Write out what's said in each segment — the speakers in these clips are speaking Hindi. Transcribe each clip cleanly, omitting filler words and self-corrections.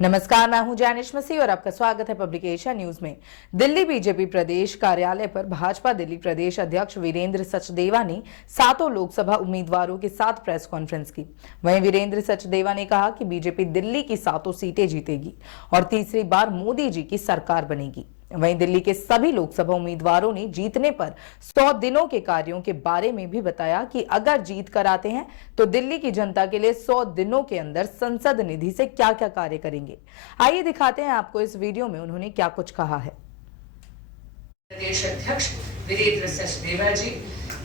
नमस्कार, मैं हूं जैनिश मसीह और आपका स्वागत है पब्लिक एशिया न्यूज में। दिल्ली बीजेपी प्रदेश कार्यालय पर भाजपा दिल्ली प्रदेश अध्यक्ष वीरेंद्र सचदेवा ने सातों लोकसभा उम्मीदवारों के साथ प्रेस कॉन्फ्रेंस की। वहीं वीरेंद्र सचदेवा ने कहा कि बीजेपी दिल्ली की सातों सीटें जीतेगी और तीसरी बार मोदी जी की सरकार बनेगी। वहीं दिल्ली के सभी लोकसभा उम्मीदवारों ने जीतने पर 100 दिनों के कार्यों के बारे में भी बताया कि अगर जीत कर आते हैं तो दिल्ली की जनता के लिए 100 दिनों के अंदर संसद निधि से क्या क्या कार्य करेंगे। आइए दिखाते हैं आपको इस वीडियो में उन्होंने क्या कुछ कहा है। प्रदेश अध्यक्ष वीरेंद्र सचदेवा जी,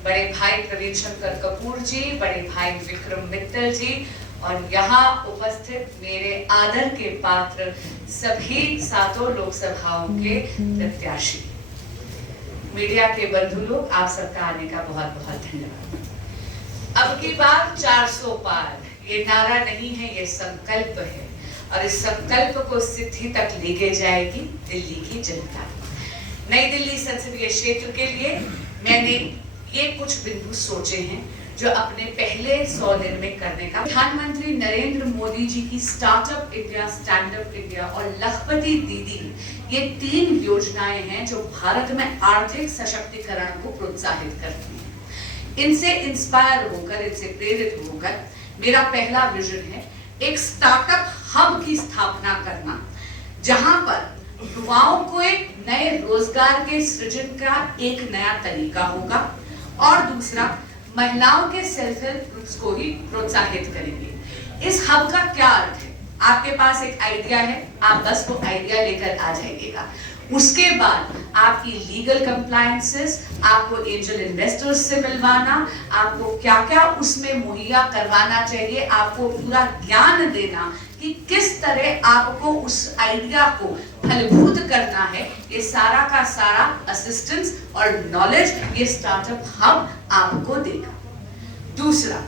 बड़े भाई प्रवीण शंकर कपूर जी, बड़े भाई विक्रम मित्तल जी और यहाँ उपस्थित मेरे आदर के पात्र सभी सातों लोकसभाओं के प्रत्याशी, मीडिया के बंधु लोग, आप सबका आने का बहुत बहुत धन्यवाद। अब की बार 400 पार ये नारा नहीं है, ये संकल्प है और इस संकल्प को सिद्धि तक लेके जाएगी दिल्ली की जनता। नई दिल्ली संसदीय क्षेत्र के लिए मैंने ये कुछ बिंदु सोचे हैं जो अपने पहले 100 दिन में करने का। प्रधानमंत्री नरेंद्र मोदी जी की startup India, stand up India और लखपति दीदी, ये 3 योजनाएं हैं जो भारत में आर्थिक सशक्तिकरण को प्रोत्साहित करती हैं। इनसे इंस्पायर होकर, इनसे प्रेरित होकर मेरा पहला विजन है एक स्टार्टअप हब की स्थापना करना, जहां पर युवाओं को एक नए रोजगार के सृजन का एक नया तरीका होगा और दूसरा महिलाओं के सेल्फ हेल्प ग्रुप्स को ही प्रोत्साहित करेंगे। इस हब का क्या अर्थ है? आपके पास एक आइडिया है, आप बस वो आइडिया लेकर आ जाइएगा। उसके बाद आपकी लीगल कंप्लायंसेस, आपको एंजल इन्वेस्टर्स से मिलवाना, आपको क्या क्या उसमें मुहैया करवाना चाहिए, आपको पूरा ज्ञान देना कि किस तरह आपको उस आइडिया को फलभूत करना है, ये सारा का सारा असिस्टेंस और नॉलेज ये स्टार्टअप हब आपको देगा। दूसरा,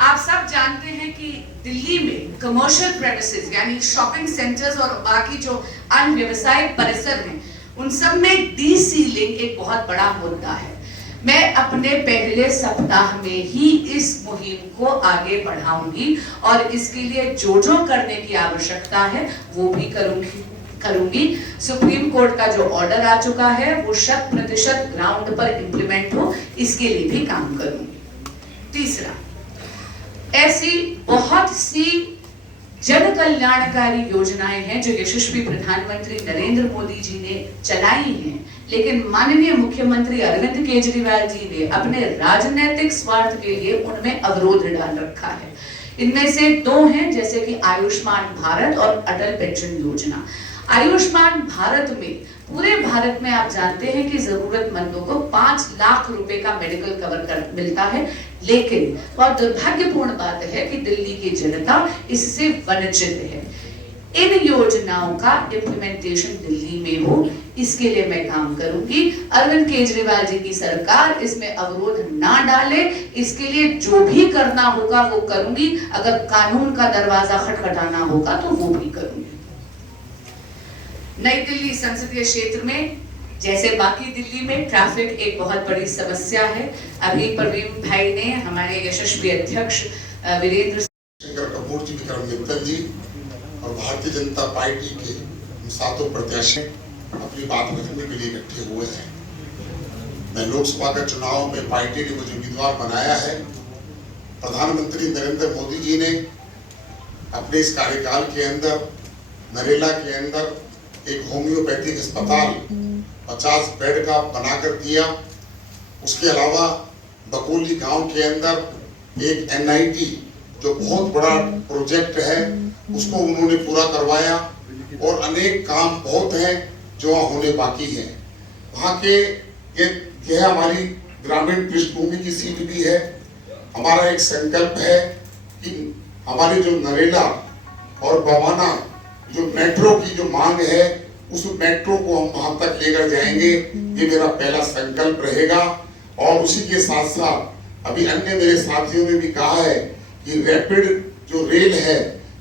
आप सब जानते हैं कि दिल्ली में कमर्शियल प्रेमिसेस यानी शॉपिंग सेंटर्स और बाकी जो अन्य व्यवसायिक परिसर हैं, उन सब में डी सीलिंग एक बहुत बड़ा मुद्दा है। मैं अपने पहले सप्ताह में ही इस मुहिम को आगे बढ़ाऊंगी और इसके लिए जो करने की आवश्यकता है वो भी करूंगी। सुप्रीम कोर्ट का जो ऑर्डर आ चुका है वो 100% ग्राउंड पर इंप्लीमेंट हो, इसके लिए भी काम करूंगी। तीसरा, ऐसी बहुत सी जन कल्याणकारी योजनाएं हैं जो यशस्वी प्रधानमंत्री नरेंद्र मोदी जी ने चलाई हैं, लेकिन माननीय मुख्यमंत्री अरविंद केजरीवाल जी ने अपने राजनीतिक स्वार्थ के लिए उनमें अवरोध डाल रखा है। इनमें से 2 हैं, जैसे कि आयुष्मान भारत और अटल पेंशन योजना। आयुष्मान भारत में पूरे भारत में आप जानते हैं कि जरूरतमंदों को 5 लाख रुपए का मेडिकल कवर मिलता है, लेकिन बहुत दुर्भाग्यपूर्ण बात है कि दिल्ली की जनता इससे वंचित है। इन योजनाओं का इम्प्लीमेंटेशन दिल्ली में हो, इसके लिए मैं काम करूंगी। अरविंद केजरीवाल जी की सरकार इसमें अवरोध ना डाले, इसके लिए जो भी करना होगा वो करूंगी। अगर कानून का दरवाजा खटखटाना होगा तो वो भी करूंगी। नई दिल्ली संसदीय क्षेत्र में जैसे बाकी दिल्ली में ट्रैफिक एक बहुत बड़ी समस्या है। अभी प्रवीण भाई ने, हमारे यशस्वी अध्यक्ष वीरेंद्र शंकर कपूर जी, विक्रम मित्तल जी और भारतीय जनता पार्टी के सातों प्रत्याशी अपनी बात रखने के लिए इकट्ठे हुए हैं। मैं लोकसभा के चुनाव में पार्टी ने मुझे उम्मीदवार बनाया है। प्रधानमंत्री नरेंद्र मोदी जी ने अपने इस कार्यकाल के अंदर नरेला के अंदर एक होम्योपैथिक अस्पताल 50 बेड का बनाकर दिया। उसके अलावा बकोली गांव के अंदर एक NIT जो बहुत बड़ा प्रोजेक्ट है उसको उन्होंने पूरा करवाया और अनेक काम बहुत हैं जो होने बाकी हैं। वहाँ के यह हमारी ग्रामीण पृष्ठभूमि की सीट भी है। हमारा एक संकल्प है कि हमारी जो नरेला और बवाना जो मेट्रो की जो मांग है, उस मेट्रो को हम वहां तक लेकर जाएंगे, ये मेरा पहला संकल्प रहेगा। और उसी के साथ साथ अभी अन्य मेरे साथियों ने भी कहा है कि रैपिड जो रेल है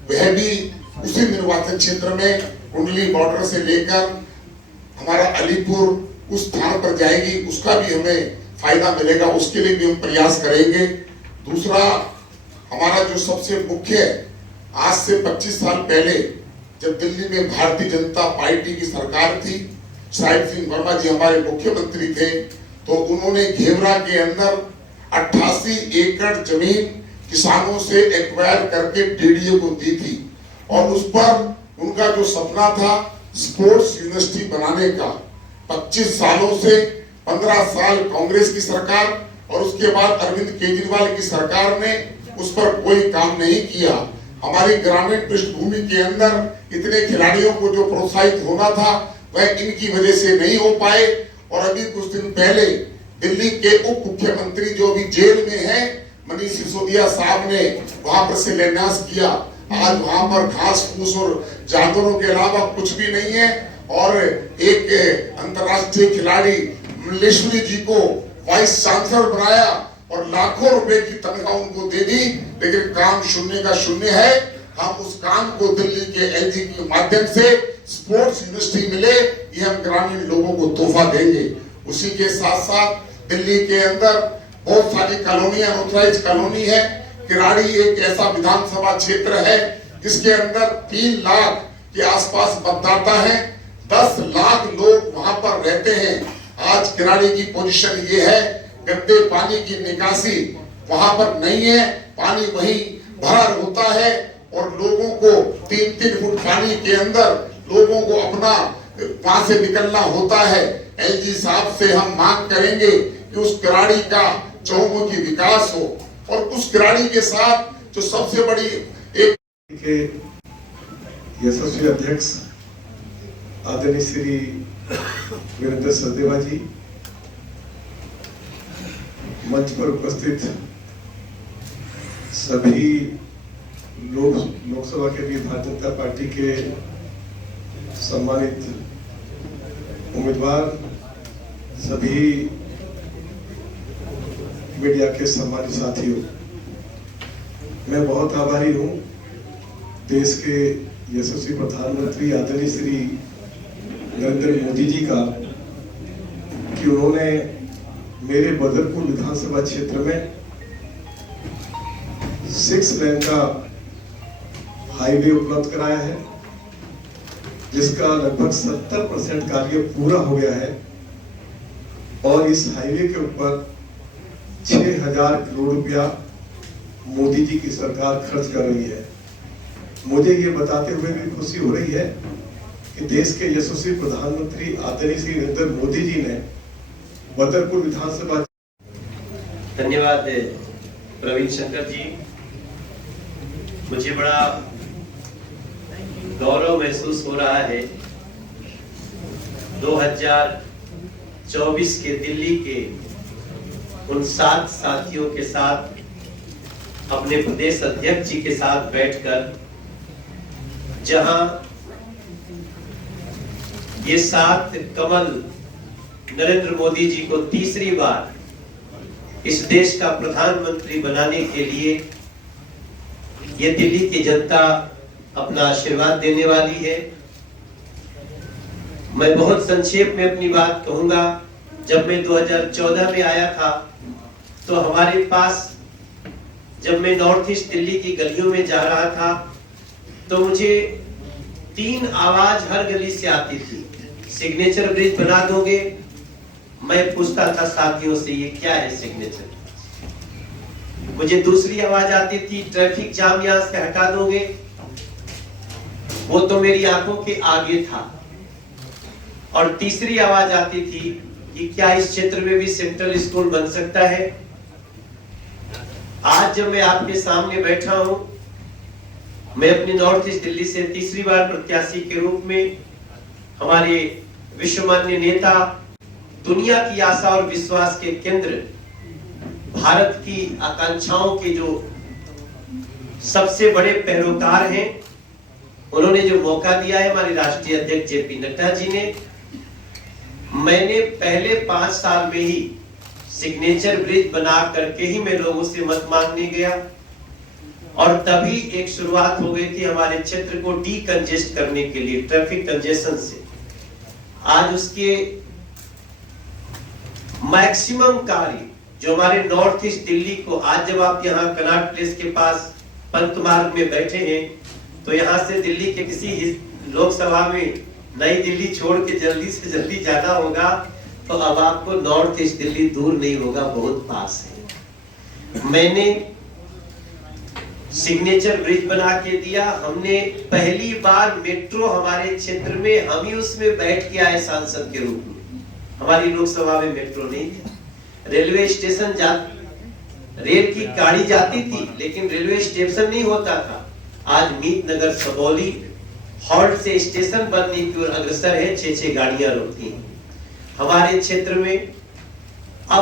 वह भी उसी निर्वाचन क्षेत्र में कुंडली बॉर्डर से लेकर हमारा अलीपुर उस स्थान पर जाएगी, उसका भी हमें फायदा मिलेगा, उसके लिए भी हम प्रयास करेंगे। दूसरा, हमारा जो सबसे मुख्य, आज से 25 साल पहले जब दिल्ली में भारतीय जनता पार्टी की सरकार थी, साहिब सिंह वर्मा जी हमारे मुख्यमंत्री थे, तो उन्होंने घेवरा के अंदर 88 एकड़ जमीन किसानों से एक्वायर करके डीडीओ को दी थी और उस पर उनका जो सपना था स्पोर्ट्स यूनिवर्सिटी बनाने का, 25 सालों से 15 साल कांग्रेस की सरकार और उसके बाद अरविंद केजरीवाल की सरकार ने उस पर कोई काम नहीं किया। हमारी ग्रामीण पृष्ठभूमि के अंदर इतने खिलाड़ियों को जो प्रोत्साहित होना था वह इनकी वजह से नहीं हो पाए। और अभी कुछ दिन पहले दिल्ली के उप मुख्यमंत्री जो अभी जेल में है, मनीष सिसोदिया साहब ने वहां पर शिलान्यास किया। आज वहां पर घास फूस और जानवरों के अलावा कुछ भी नहीं है और एक अंतर्राष्ट्रीय खिलाड़ी मल्लेश्वरी जी को वाइस चांसलर बनाया और लाखों रुपए की तनख्वाह उनको दे दी, लेकिन काम शून्य का शून्य है। हम उस काम को दिल्ली के एलजी के माध्यम से स्पोर्ट्स यूनिवर्सिटी मिले, ये हम ग्रामीण लोगों को तोहफा देंगे। उसी के साथ साथ दिल्ली के अंदर बहुत सारी कॉलोनियां, अनऑथराइज्ड कॉलोनी है। किराड़ी एक ऐसा विधानसभा क्षेत्र है जिसके अंदर 3 लाख के आसपास मतदाता हैं, 10 लाख लोग वहां पर रहते हैं। आज किराड़ी की पोजीशन ये है, गंदे पानी की निकासी वहां पर नहीं है, पानी वहीं भरा होता है और लोगों को 3-3 फुट पानी के अंदर लोगों को अपना वहां से निकलना होता है। एलजी साहब से हम मांग करेंगे कि उस किराड़ी का चहुमुखी विकास हो और उस किराड़ी के साथ जो सबसे बड़ी एक के यशस्वी अध्यक्ष आदरणीय श्री वीरेंद्र सचदेवा जी, मंच पर उपस्थित सभी लोकसभा के लिए भारतीय जनता पार्टी के सम्मानित उम्मीदवार, सभी मीडिया के सम्मानित साथियों, मैं बहुत आभारी हूं देश के यशस्वी प्रधानमंत्री आदरणीय श्री नरेंद्र मोदी जी का कि उन्होंने मेरे बदरपुर विधानसभा क्षेत्र में 6 लेन का हाईवे उपलब्ध कराया है, जिसका लगभग 70% कार्य पूरा हो गया है और इस हाईवे के ऊपर 6000 करोड़ रुपया मोदी जी की सरकार खर्च कर रही है। मुझे ये बताते हुए भी खुशी हो रही है कि देश के यशस्वी प्रधानमंत्री आदरणीय श्री नरेंद्र मोदी जी ने बदरपुर विधानसभा। धन्यवाद प्रवीण शंकर जी। मुझे बड़ा गौरव महसूस हो रहा है 2024 के दिल्ली के उन 7 साथियों के साथ अपने प्रदेश अध्यक्ष जी के साथ बैठकर, जहां ये 7 कमल नरेंद्र मोदी जी को तीसरी बार इस देश का प्रधानमंत्री बनाने के लिए ये दिल्ली की जनता अपना आशीर्वाद देने वाली है। मैं बहुत संक्षेप में अपनी बात कहूंगा। जब मैं 2014 में आया था तो हमारे पास, जब मैं नॉर्थ ईस्ट दिल्ली की गलियों में जा रहा था तो मुझे 3 आवाज हर गली से आती थी, सिग्नेचर ब्रिज बना दोगे? मैं पूछता था साथियों से, ये क्या है सिग्नेचर? मुझे दूसरी आवाज आती थी, ट्रैफिक जाम यहां से हटा दोगे? वो तो मेरी आंखों के आगे था। और तीसरी आवाज आती थी कि क्या इस क्षेत्र में भी सेंट्रल स्कूल बन सकता है? आज जब मैं आपके सामने बैठा हूं, मैं अपनी नॉर्थ ईस्ट दिल्ली से तीसरी बार प्रत्याशी के रूप में हमारे विश्वमान्य नेता, दुनिया की आशा और विश्वास के केंद्र, भारत की आकांक्षाओं के जो सबसे बड़े पैरोकार हैं, उन्होंने जो मौका दिया है हमारे राष्ट्रीय अध्यक्ष जेपी नड्डा जी ने, मैंने पहले 5 साल में ही सिग्नेचर ब्रिज बना करके ही मैं लोगों से मत मांगने गया और तभी एक शुरुआत हो गई थी हमारे क्षेत्र को डीकंजेस्ट करने के लिए, ट्रैफिक कंजेशन से। आज उसके मैक्सिमम कार्य जो हमारे नॉर्थ ईस्ट दिल्ली को, आज जब आप यहाँ कनाट प्लेस के पास पंत मार्ग में बैठे हैं तो यहाँ से दिल्ली के किसी लोकसभा में नई दिल्ली छोड़ के जल्दी से जल्दी जाना होगा, तो अब आपको नॉर्थ ईस्ट दिल्ली दूर नहीं होगा, बहुत पास है। मैंने सिग्नेचर ब्रिज बना के दिया। हमने पहली बार मेट्रो हमारे क्षेत्र में, हम ही उसमें बैठ के आए सांसद के रूप में। हमारी लोकसभा में मेट्रो नहीं थी। रेलवे स्टेशन रेल की गाड़ी जाती थी, लेकिन रेलवे स्टेशन नहीं होता था। आज मीत नगर सबौली हॉल्ट से स्टेशन बनने की ओर अग्रसर है, 6-6 गाड़ियां रुकती हैं। हमारे क्षेत्र में